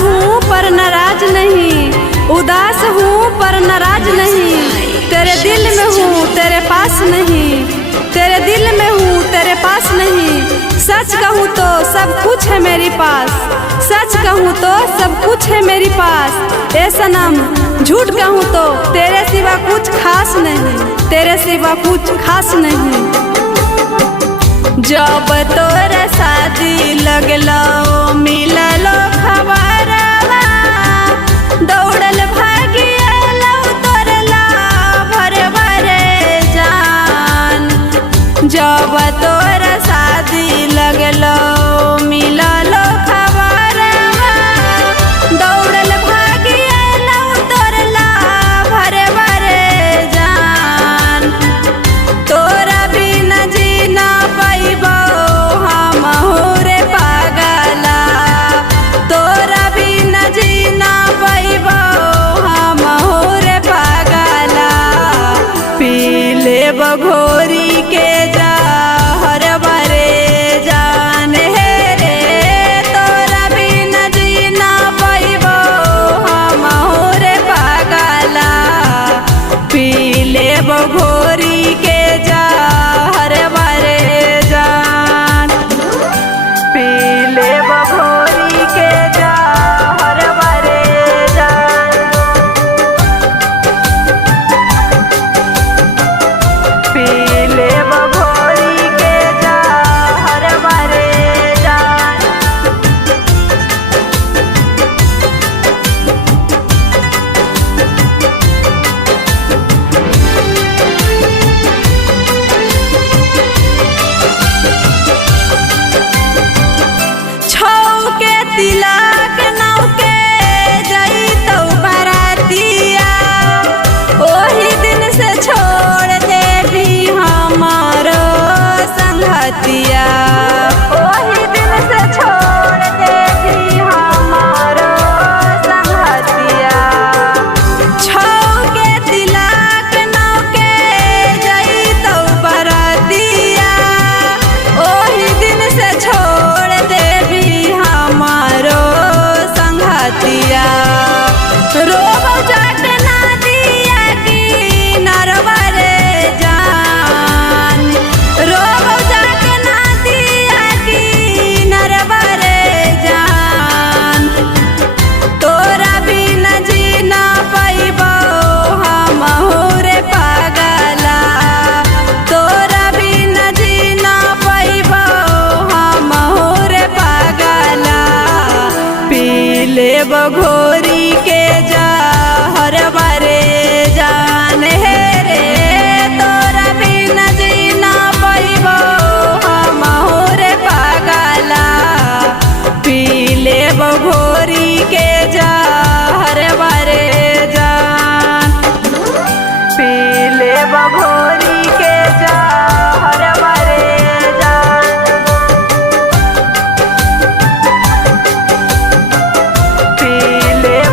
हूँ पर नाराज नहीं, उदास हूँ पर नाराज नहीं। तेरे दिल में हूँ तेरे पास नहीं, तेरे दिल में हूँ तेरे पास नहीं। सच कहूँ तो सब कुछ है मेरे पास, सच कहूँ तो सब कुछ है मेरे पास। ए सनम झूठ कहूँ तो तेरे सिवा कुछ खास नहीं, तेरे सिवा कुछ खास नहीं। जब तोरा शादी लगलो मिललो खबरवा, दौड़ल भागी आलो तोरला भरे भरे जान। जब तोरा शादी लगलो मिललो खबरवा, दौड़ल भागी आलो तोरला भरे भरे जान। तोरा बिना जीना पैबो हम रे पागला, तोरा बिना जीना पैबो हम रे पागला। पी लेब घोरी के जहर भरे जान हे रे, तोरा बिना जीना पैबो हम रे पागला। पी लेब घोरी के जहर भरे जान, पी लेब घोरी के जहर भरे जान। पी लेब घोरी के जहर भरे जान। छौके तिलक नौके जइतौ बरातिया, ओही दिन से छोड़ देबी हमारो संगतिया, ओही दिन से छोड़ देबी हमारो संगतिया। छौके तिलक नौके जइतौ बरातिया, ओही दिन से छोड़ देबी हमारो संगतिया। रोबौ जाट नदिया किनारवा रे जान, रोबौ जाट नदिया किनारवा रे जान। तोरा बिना जीना पैबो हम रे पागला, तोरा बिना जीना पैबो हम रे पागला। पी लेब घोरी के जहर भरे जान हे रे, तोरा बिना जीना पैबो हम रे पागला। पी लेब घोरी के जहर भरे जान, पी लेब घोरी के जहर भरे जान। पी लेब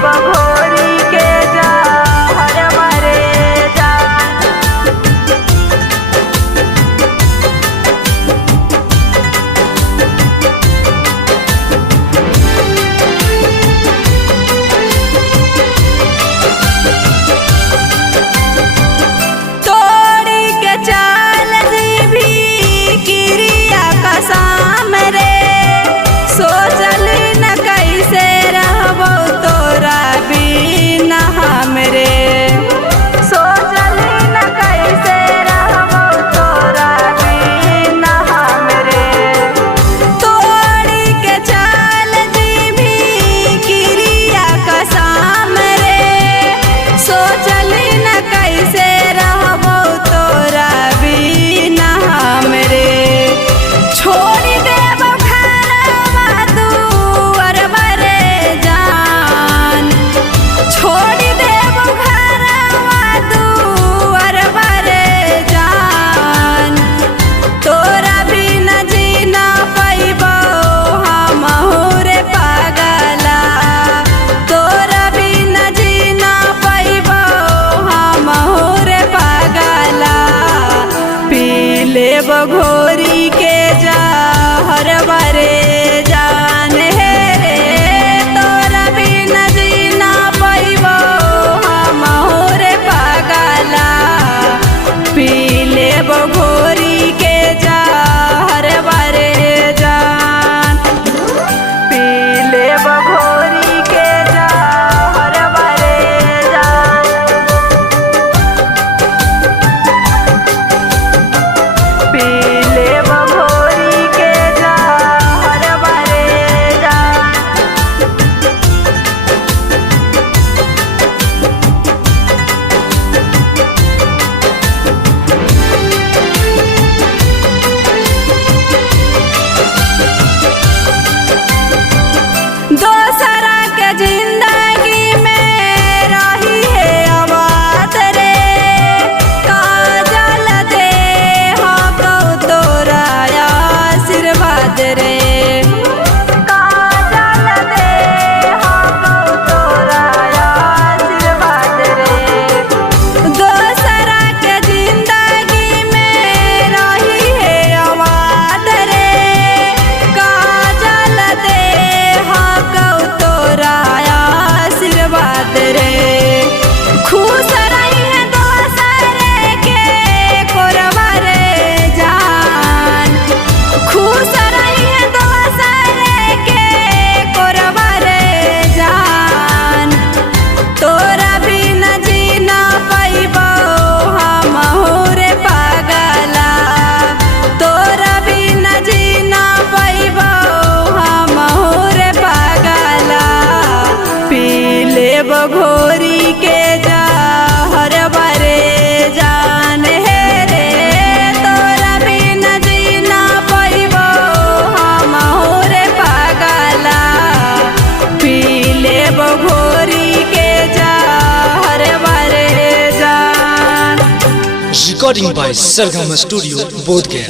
recording by Sargama Studio, Bodh Gaya.